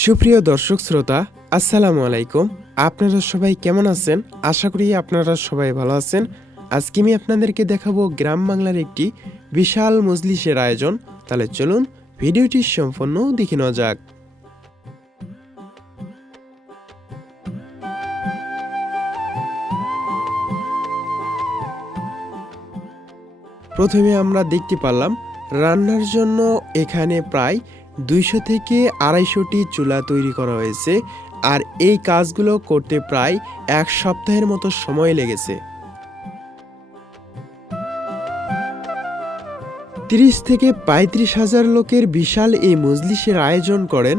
সুপ্রিয় দর্শক শ্রোতা, আসসালামু আলাইকুম। আপনারা সবাই কেমন আছেন? আশা করি আপনারা সবাই ভালো আছেন। আজকে আমি আপনাদেরকে দেখাবো গ্রাম বাংলার একটি বিশাল মজলিসের আয়োজন। তাহলে চলুন ভিডিওটি সম্পূর্ণ দেখে নেওয়া যাক। প্রথমে আমরা দেখতে পারলাম, রান্নার জন্য এখানে প্রায় দুইশো থেকে আড়াইশোটি চুলা তৈরি করা হয়েছে, আর এই কাজগুলো করতে প্রায় এক সপ্তাহের মতো সময় লেগেছে। তিরিশ থেকে পঁয়ত্রিশ হাজার লোকের বিশাল এই মজলিসের আয়োজন করেন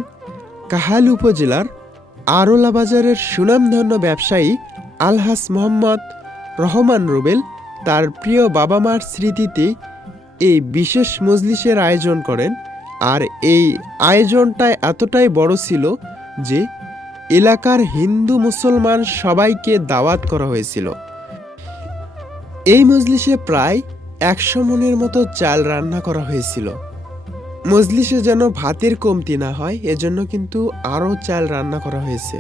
কাহাল উপজেলার আরোলা বাজারের সুনামধন্য ব্যবসায়ী আলহাস মোহাম্মদ রহমান রুবেল তার প্রিয় বাবা মার স্মৃতিতে এই বিশেষ মজলিসের আয়োজন করেন আর এই আয়োজনটা এতটাই বড় ছিল যে এলাকার হিন্দু মুসলমান সবাইকে দাওয়াত করা হয়েছিল। এই মজলিসে প্রায় একশো মনের মতো চাল রান্না করা হয়েছিল। মজলিসে যেন ভাতের কমতি না হয়, এজন্য কিন্তু আরও চাল রান্না করা হয়েছে।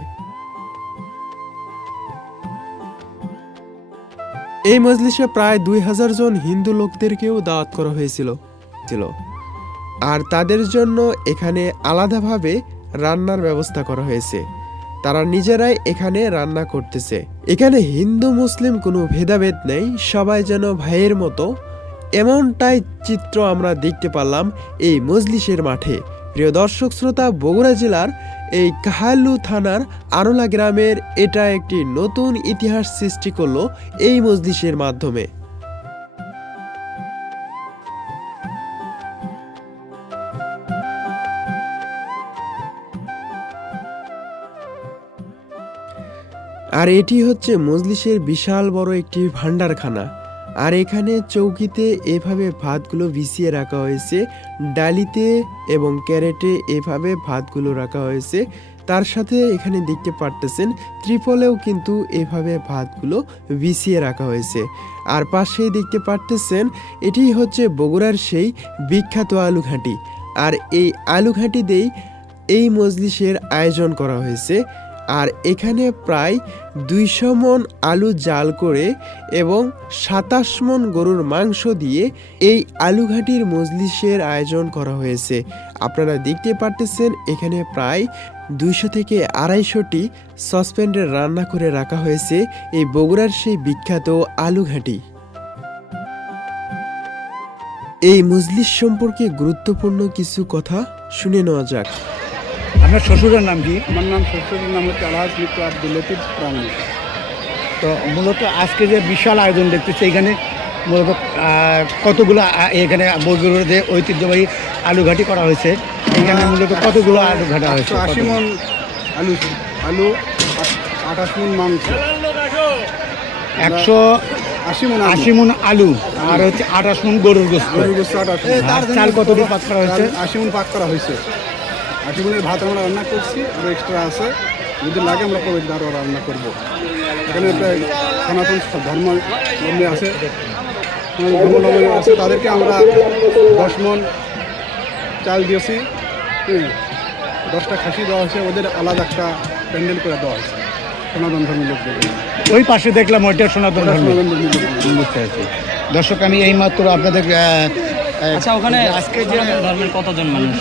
এই মজলিসে প্রায় দুই হাজার জন হিন্দু লোকদেরকেও দাওয়াত করা হয়েছিল। ছিল আর তাদের জন্য এখানে আলাদাভাবে রান্নার ব্যবস্থা করা হয়েছে। তারা নিজেরাই এখানে রান্না করতেছে। এখানে হিন্দু, মুসলিম কোনো ভেদাভেদ নেই, সবাই যেন ভাইয়ের মতো। এমনটাই চিত্র আমরা দেখতে পারলাম এই মজলিসের মাঠে। প্রিয় দর্শক, শ্রোতা, বগুড়া জেলার এই কাহালু থানার আরোলা গ্রামের এটা একটি নতুন ইতিহাস সৃষ্টি করল এই মজলিসের মাধ্যমে। আর এটি হচ্ছে মজলিসের বিশাল বড় একটি ভান্ডারখানা আর এখানে চৌকিতে এভাবে ভাতগুলো বিছিয়ে রাখা হয়েছে, ডালিতে এবং ক্যারেটে এভাবে ভাতগুলো রাখা হয়েছে। তার সাথে এখানে দেখতে পারতেছেন ত্রিপলেও কিন্তু এভাবে ভাতগুলো বিছিয়ে রাখা হয়েছে। আর পাশেই দেখতে পারতেছেন, এটি হচ্ছে বগুড়ার সেই বিখ্যাত আলু ঘাঁটি আর এই আলু ঘাঁটি দিয়েই এই মজলিসের আয়োজন করা হয়েছে। আর এখানে প্রায় দুইশো মন আলু জাল করে এবং সাতাশ মন গরুর মাংস দিয়ে এই আলুঘাটির মজলিসের আয়োজন করা হয়েছে। আপনারা দেখতে পারতেছেন, এখানে প্রায় দুইশো থেকে আড়াইশোটি সসপ্যান্ডে রান্না করে রাখা হয়েছে এই বগুড়ার সেই বিখ্যাত আলুঘাটি। এই মজলিস সম্পর্কে গুরুত্বপূর্ণ কিছু কথা শুনে নেওয়া যাক। আপনার শ্বশুরের নাম কি? আমার নাম শ্বশুরের নাম হচ্ছে আলহাজ মিত্র আব্দুল লতিফ তো মূলত আজকে যে বিশাল আয়োজন দেখতেছে এখানে মূলত কতগুলো এখানে বগুড়ার যে ঐতিহ্যবাহী আলুঘাটি করা হয়েছে। এখানে মূলত কতগুলো আলু ঘাটা হয়েছে? আশি মন আলু আলু আঠাশ মন মাংস। একশো আশি মন আশি মন আলু আর হচ্ছে আঠাশ মন গরুর গোস্ত। গরুর গোস্ত আঠাশ চাল কতটি পাক করা হয়েছে? আশি মন পাক করা হয়েছে। মনের ভাত আমরা রান্না করছি আর এক্সট্রা আছে। যদি লাগে আমরা পরে আরও রান্না করব। এখানে প্রায় সনাতন ধর্মাবলম্বী আছে। ধর্মাবলম্বী আছে। তাদেরকে আমরা দশ মন চাল দিয়েছি। দশটা খাসি দেওয়া হয়েছে। ওদের আলাদা একটা প্যান্ডেল করে দেওয়া হয়েছে। সনাতন ধর্মী লোকদের ওই পাশে দেখলাম ওইটা সনাতন ধর্ম। বুঝতে দর্শক আমি এই মাত্র আপনাদের আচ্ছা ওখানে আজকে যে ধর্মের কতজন মানুষ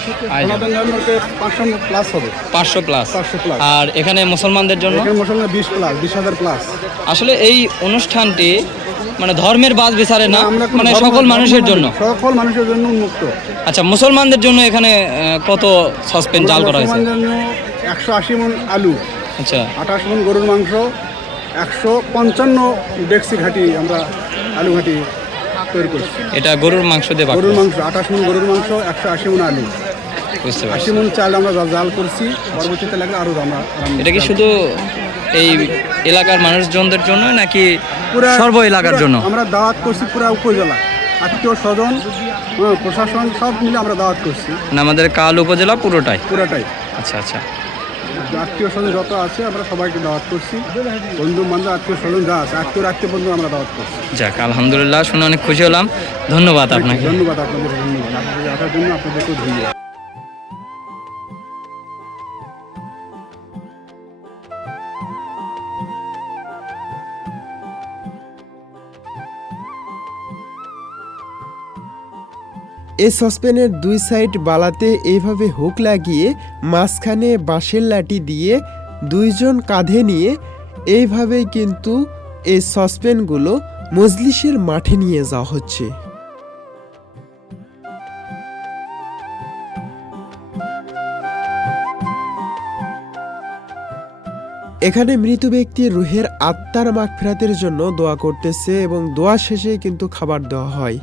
পাঁচশো প্লাস হবে। পাঁচশো প্লাস প্লাস আর এখানে মুসলমানদের জন্য? এখানে মুসলমান বিশ প্লাস বিশ হাজার প্লাস আসলে এই অনুষ্ঠানটি মানে ধর্মের বাদ বিচারে না মানে সকল মানুষের জন্য? সকল মানুষের জন্য উন্মুক্ত। আচ্ছা মুসলমানদের জন্য এখানে কত সসপেন জাল করা হয়েছে? একশো আশি মন আলু আচ্ছা। আঠাশ মন গরুর মাংস একশো পঞ্চান্ন ডেক্সি ঘাটি আমরা আলু ঘাটি তৈরি করছি। এটা গরুর মাংস দিয়ে গরুর মাংস আঠাশ মন গরুর মাংস একশো আশি মন আলু। বুঝতে পারছি। আশি মন চাল আমরা জাল করছি পরবর্তীতে লাগলে আরও আমরা এটা কি শুধু এই এলাকার মানুষজনদের জন্য নাকি পুরা- সর্ব এলাকার জন্য? আমরা দাওয়াত করছি পুরো উপজেলা। আত্মীয় স্বজন হ্যাঁ, প্রশাসন সব মিলে আমরা দাওয়াত করছি। না আমাদের কাল উপজেলা পুরোটাই? পুরোটাই। আচ্ছা আচ্ছা। আত্মীয় স্বজন যত আছে আমরা সবাইকে দাওয়াত করছি। বন্ধু বান্ধব আত্মীয় স্বজন যা আছে আত্মীয় আত্মীয় বন্ধু আমরা দাওয়াত করছি। যাক আলহামদুলিল্লাহ শুনে অনেক খুশি হলাম। ধন্যবাদ আপনাকে ধন্যবাদ আপনাদের ধন্যবাদ আপনাদের আসার জন্য আপনাদেরকেও ধন্যবাদ। এই সসপ্যানের দুই সাইড বালাতে এইভাবে হুক লাগিয়ে মাঝখানে বাঁশের লাঠি দিয়ে দুইজন কাঁধে নিয়ে এইভাবে কিন্তু এই সসপ্যানগুলো মজলিসের মাঠে নিয়ে যাওয়া হচ্ছে। এখানে মৃত ব্যক্তির রুহের আত্মার মাখ ফেরাতের জন্য দোয়া করতেছে এবং দোয়া শেষে কিন্তু খাবার দেওয়া হয়।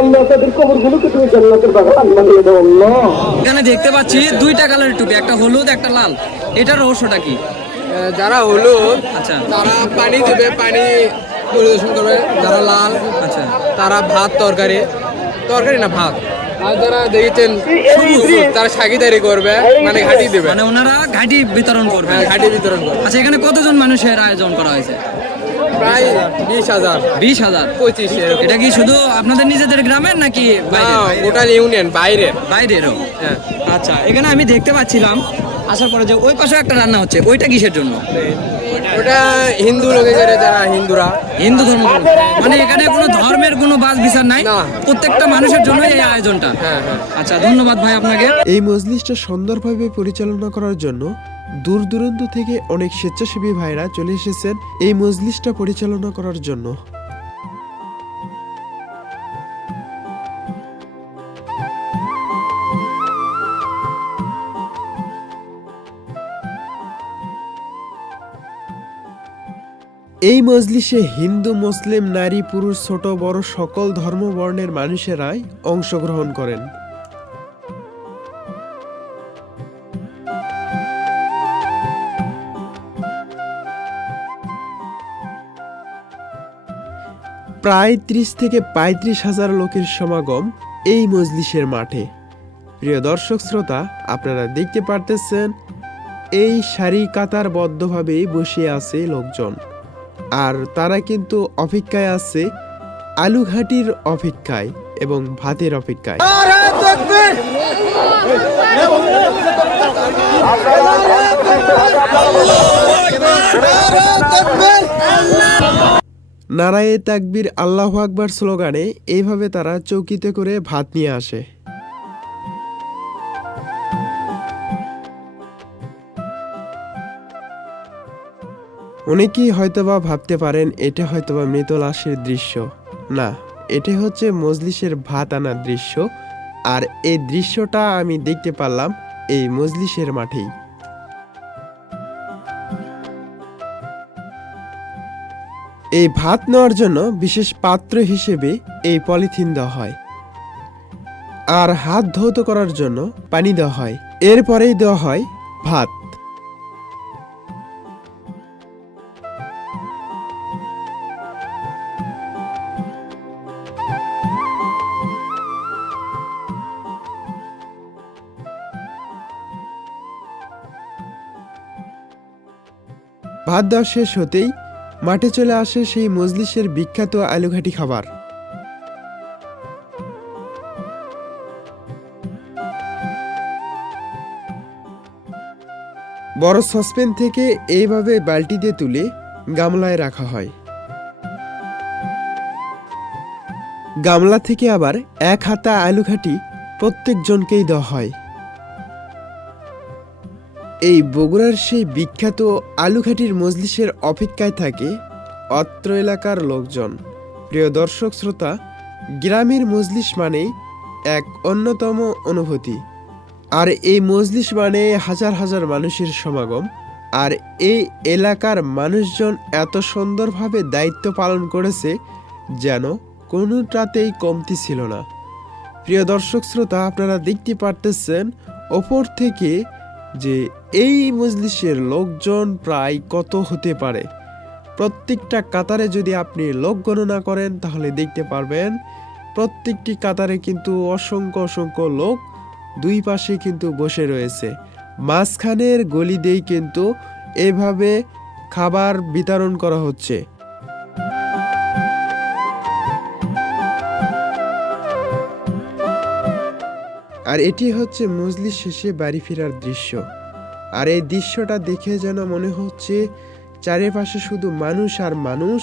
আল্লাহ তাদের কবরগুলোকে তুমি জান্নাতের বাগান বানিয়ে দাও আল্লাহ। এখানে দেখতে পাচ্ছি দুইটা কালারের টুপি একটা হলুদ একটা লাল। এটার রহস্যটা কি? যারা হলুদ আচ্ছা। তারা পানি দেবে পানি পরিবেশন করবে। যারা লাল আচ্ছা। তারা ভাত তরকারি। তরকারি না ভাত? আর যারা দেখেছেন তারা সাকিদারি করবে মানে ঘাটি দেবে। মানে ওনারা ঘাটি বিতরণ করবে। হ্যাঁ ঘাটি বিতরণ করবে। আচ্ছা এখানে কতজন মানুষের আয়োজন করা হয়েছে? প্রায় বিশ হাজার। বিশ হাজার? পঁচিশ এটা কি শুধু আপনাদের নিজেদের গ্রামের নাকি না ইউনিয়ন বাইরের। বাইরেরও? হ্যাঁ। আচ্ছা এখানে আমি দেখতে পাচ্ছিলাম আসার পরে যে ওই পাশে একটা রান্না হচ্ছে ওইটা কিসের জন্য? ওটা হিন্দু লোকে করে যারা হিন্দুরা। হিন্দু ধর্ম মানে এখানে কোনো ধর্মের কোনো বাস বিচার নাই? প্রত্যেকটা মানুষের জন্য এই আয়োজনটা? হ্যাঁ হ্যাঁ। আচ্ছা ধন্যবাদ ভাই আপনাকে। এই মজলিসটা সুন্দরভাবে পরিচালনা করার জন্য দূর দূরান্ত থেকে অনেক স্বেচ্ছাসেবী ভাইরা চলে এসেছেন এই মজলিসটা পরিচালনা করার জন্য। এই মজলিসে হিন্দু, মুসলিম, নারী, পুরুষ, ছোট, বড় সকল ধর্মবর্ণের মানুষেরাই অংশগ্রহণ করেন। প্রায় ত্রিশ থেকে পঁয়ত্রিশ হাজার লোকের সমাগম এই মজলিসের মাঠে। প্রিয় দর্শক শ্রোতা, আপনারা দেখতে পারতেছেন, এই সারি কাতারবদ্ধভাবেই বসে আছে লোকজন। আর তারা কিন্তু অপেক্ষায় আছে, আলুঘাটির অপেক্ষায় এবং ভাতের অপেক্ষায়। নারায়ে তাকবির আল্লাহ আকবার স্লোগানে এইভাবে তারা চৌকিতে করে ভাত নিয়ে আসে। অনেকেই হয়তোবা ভাবতে পারেন, এটা হয়তোবা মৃত লাশের দৃশ্য। না, এটা হচ্ছে মজলিসের ভাত আনার দৃশ্য। আর এই দৃশ্যটা আমি দেখতে পারলাম এই মজলিসের মাঠেই। এই ভাত নেওয়ার জন্য বিশেষ পাত্র হিসেবে এই পলিথিন দেওয়া হয়। আর হাত ধৌত করার জন্য পানি দেওয়া হয়। এরপরেই দেওয়া হয় ভাত। ভাত দেওয়া শেষ হতেই মাঠে চলে আসে সেই মজলিসের বিখ্যাত আলুঘাটি খাবার। বড় সসপেন থেকে এইভাবে বালতিতে তুলে গামলায় রাখা হয়। গামলা থেকে আবার এক হাতা আলুঘাটি প্রত্যেকজনকেই দেওয়া হয়। এই বগুড়ার সেই বিখ্যাত আলুঘাটির মজলিসের অপেক্ষায় থাকে অত্র এলাকার লোকজন। প্রিয় দর্শক শ্রোতা, গ্রামের মজলিস মানেই এক অন্যতম অনুভূতি। আর এই মজলিস মানে হাজার হাজার মানুষের সমাগম। আর এই এলাকার মানুষজন এত সুন্দরভাবে দায়িত্ব পালন করেছে যেন কোনোটাতেই কমতি ছিল না। প্রিয় দর্শক শ্রোতা, আপনারা দেখতে পারতেছেন, ওপর থেকে যে এই মজলিসের লোকজন প্রায় কত হতে পারে? প্রত্যেকটা কাতারে যদি আপনি লোক গণনা করেন, তাহলে দেখতে পারবেন প্রত্যেকটি কাতারে কিন্তু অসংখ্য অসংখ্য লোক দুই পাশে কিন্তু বসে রয়েছে। মাঝখানের গলি দিয়েই কিন্তু এভাবে খাবার বিতরণ করা হচ্ছে। আর এটি হচ্ছে মজলিস শেষে বাড়ি ফেরার দৃশ্য। আর এই দৃশ্যটা দেখে যেন মনে হচ্ছে চারিপাশে শুধু মানুষ আর মানুষ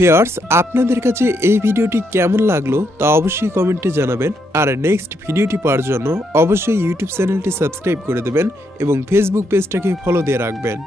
ফেয়ার্স আপনাদের কাছে এই ভিডিওটি কেমন লাগল তা অবশ্যই কমেন্টে জানাবেন। আর নেক্সট ভিডিওটি পাওয়ার জন্য অবশ্যই ইউটিউব চ্যানেলটি সাবস্ক্রাইব করে দেবেন এবং ফেসবুক পেজটাকে ফলো দিয়ে রাখবেন।